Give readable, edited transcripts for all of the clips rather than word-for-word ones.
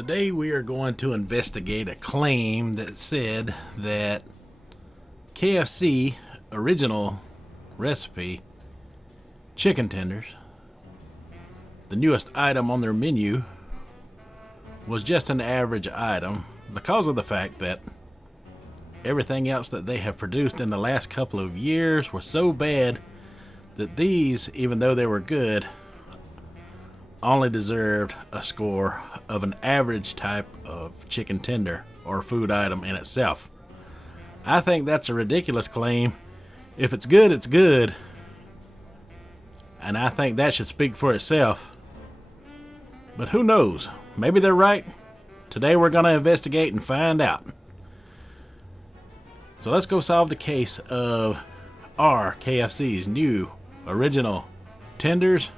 Today we are going to investigate a claim that said that KFC Original Recipe Chicken Tenders, the newest item on their menu, was just an average item because of the fact that everything else that they have produced in the last couple of years were so bad that these, even though they were good, only deserved a score of an average type of chicken tender or food item in itself. I think that's a ridiculous claim. If it's good, it's good. And I think that should speak for itself. But who knows? Maybe they're right. Today we're going to investigate and find out. So let's go solve the case of our KFC's new original tenders.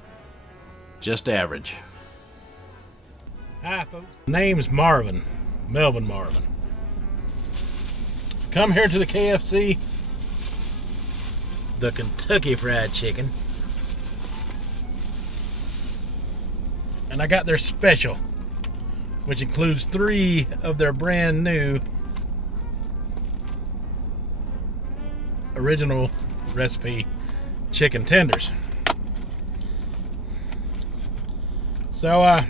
Just average. Hi folks. Name's Marvin. Melvin Marvin. Come here to the KFC. The Kentucky Fried Chicken. And I got their special, which includes 3 of their brand new original recipe chicken tenders. So,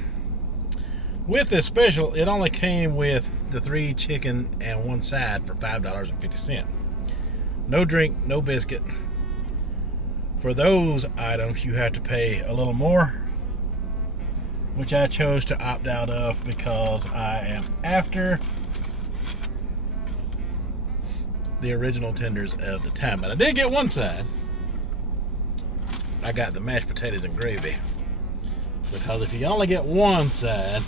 with this special, it only came with the 3 chicken and 1 side for $5.50. No drink, no biscuit. For those items, you have to pay a little more, which I chose to opt out of because I am after the original tenders of the time. But I did get 1 side. I got the mashed potatoes and gravy. Because if you only get 1 side,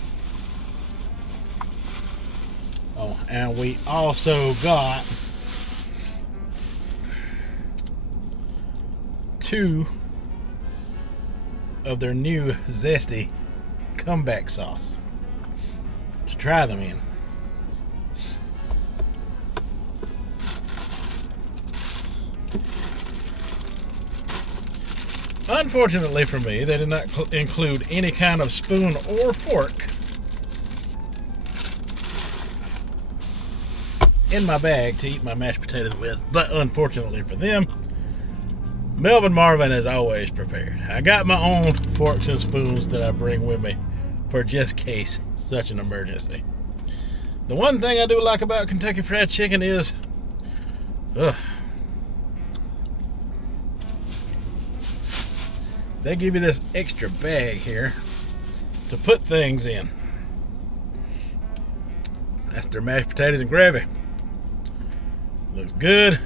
oh, and we also got 2 of their new zesty comeback sauce to try them in. Unfortunately for me, they did not include any kind of spoon or fork in my bag to eat my mashed potatoes with, but unfortunately for them, Melvin Marvin is always prepared. I got my own forks and spoons that I bring with me for just case such an emergency. The one thing I do like about Kentucky Fried Chicken is, they give you this extra bag here to put things in. That's their mashed potatoes and gravy. Looks good.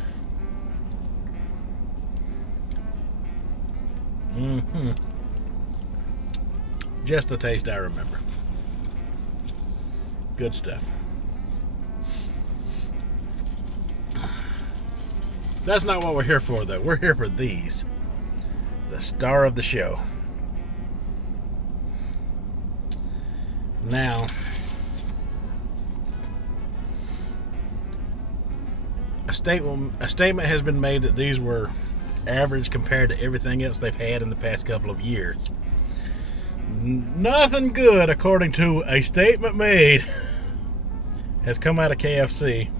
Just the taste I remember. Good stuff. That's not what we're here for, though. We're here for these. The star of the show. Now, a statement has been made that these were average compared to everything else they've had in the past couple of years. Nothing good, according to a statement made, has come out of KFC.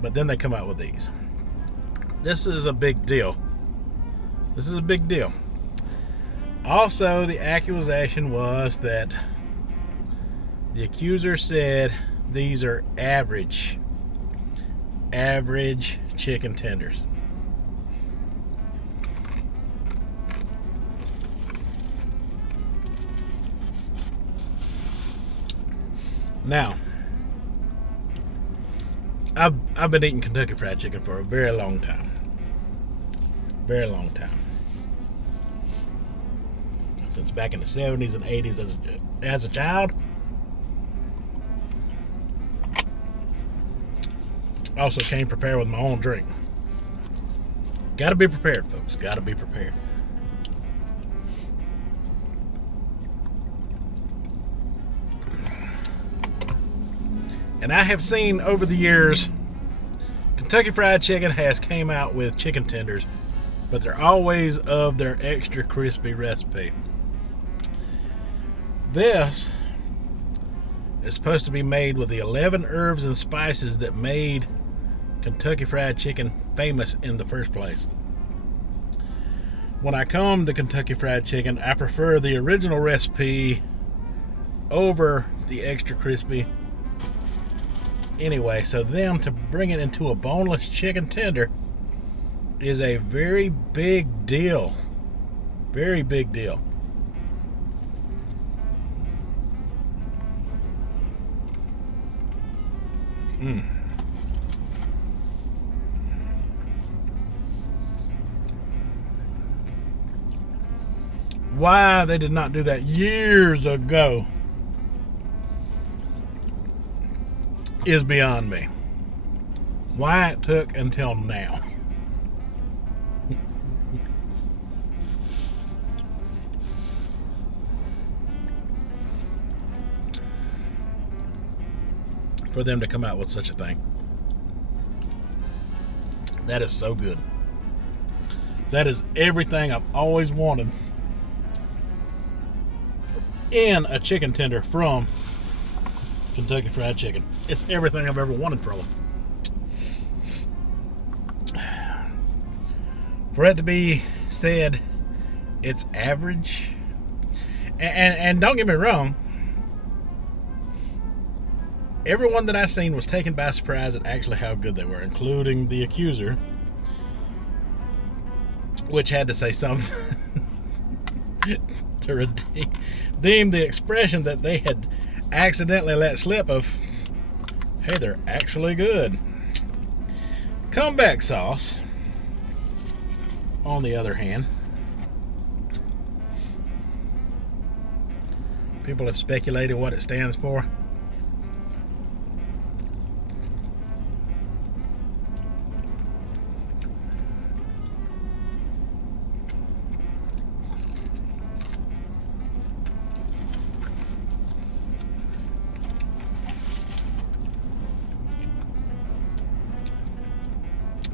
But then they come out with these. This is a big deal. This is a big deal. Also, the accusation was that the accuser said these are average chicken tenders. Now, I've been eating Kentucky Fried Chicken for a very long time. Very long time. Since back in the 70s and 80s as a child. Also came prepared with my own drink. Gotta be prepared, folks. Gotta be prepared. And I have seen over the years, Kentucky Fried Chicken has came out with chicken tenders but they're always of their extra crispy recipe. This is supposed to be made with the 11 herbs and spices that made Kentucky Fried Chicken famous in the first place. When I come to Kentucky Fried Chicken, I prefer the original recipe over the extra crispy anyway, so them to bring it into a boneless chicken tender is a very big deal. Very big deal. Why they did not do that years ago is beyond me. Why it took until now. For them to come out with such a thing. That is so good. That is everything I've always wanted in a chicken tender from Kentucky Fried Chicken. It's everything I've ever wanted from them. For it to be said it's average, and don't get me wrong, everyone that I seen was taken by surprise at actually how good they were, including the accuser, which had to say something to redeem the expression that they had accidentally let slip of, hey, they're actually good. Comeback sauce, on the other hand, people have speculated what it stands for.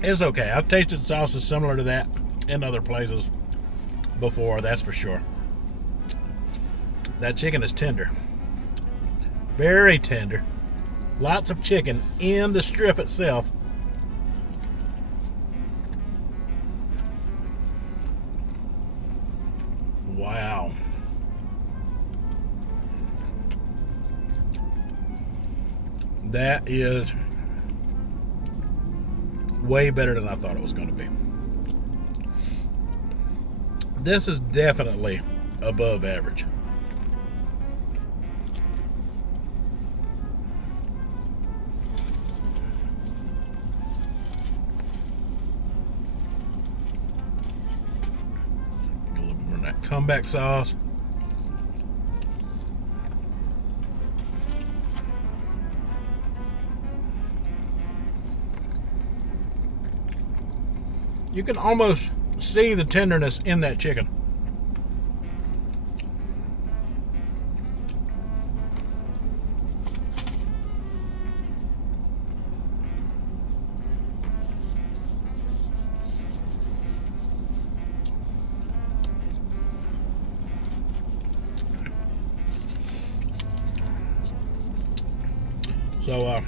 It's okay. I've tasted sauces similar to that in other places before, that's for sure. That chicken is tender. Very tender. Lots of chicken in the strip itself. Wow. That is way better than I thought it was going to be. This is definitely above average. A little more of that comeback sauce. You can almost see the tenderness in that chicken. So,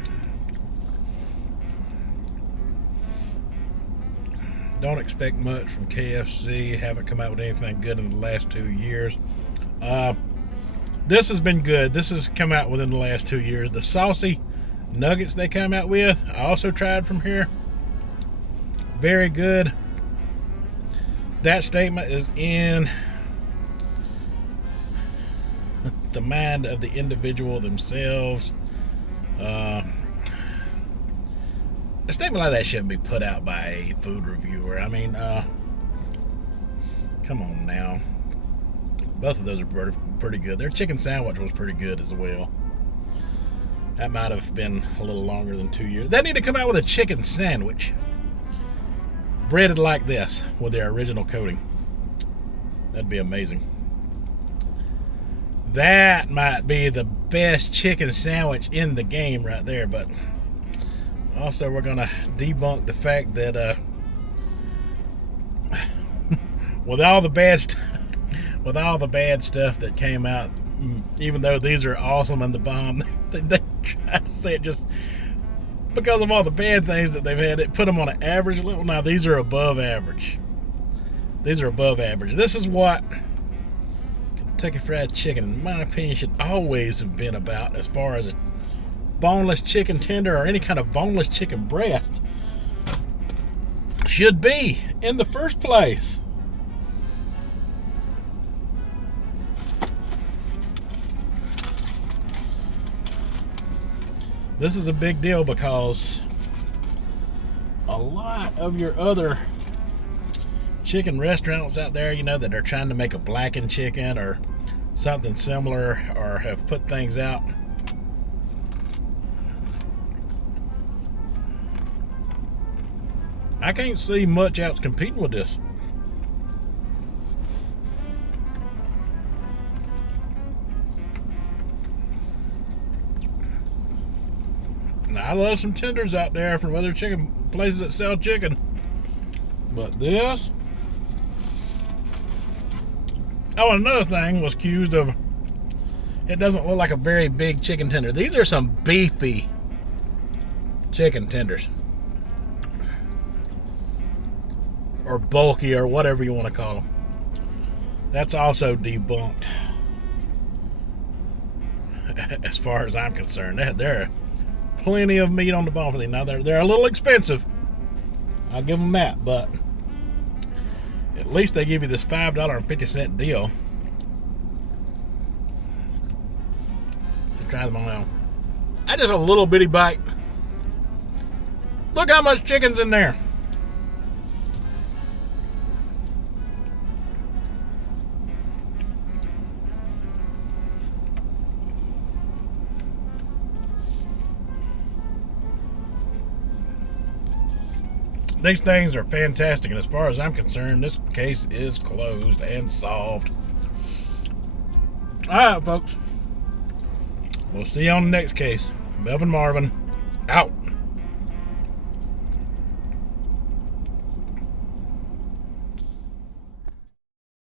don't expect much from KFC. Haven't come out with anything good in the last 2 years. This has been good. This has come out within the last 2 years. The saucy nuggets they come out with, I also tried from here. Very good. That statement is in the mind of the individual themselves. A statement like that shouldn't be put out by a food reviewer. I mean, come on now. Both of those are pretty good. Their chicken sandwich was pretty good as well. That might have been a little longer than 2 years. They need to come out with a chicken sandwich breaded like this with their original coating. That'd be amazing. That might be the best chicken sandwich in the game right there. But also we're going to debunk the fact that with all the bad with all the bad stuff that came out, even though these are awesome and the bomb, they try to say it just because of all the bad things that they've had. It put them on an average level. Now these are above average. These are above average. This is what Kentucky Fried Chicken, in my opinion, should always have been about, as far as a boneless chicken tender or any kind of boneless chicken breast should be in the first place. This is a big deal because a lot of your other chicken restaurants out there, you know, that are trying to make a blackened chicken or something similar, or have put things out, I can't see much else competing with this. Now, I love some tenders out there from other chicken places that sell chicken, but this. Oh, another thing was accused of, it doesn't look like a very big chicken tender. These are some beefy chicken tenders, or bulky, or whatever you want to call them. That's also debunked as far as I'm concerned. There are plenty of meat on the bone for these. Now they're a little expensive, I'll give them that, but at least they give you this $5.50 deal to try them on. That's just a little bitty bite. Look how much chicken's in there. These things are fantastic, and as far as I'm concerned, this case is closed and solved. Alright, folks. We'll see you on the next case. Melvin Marvin, out.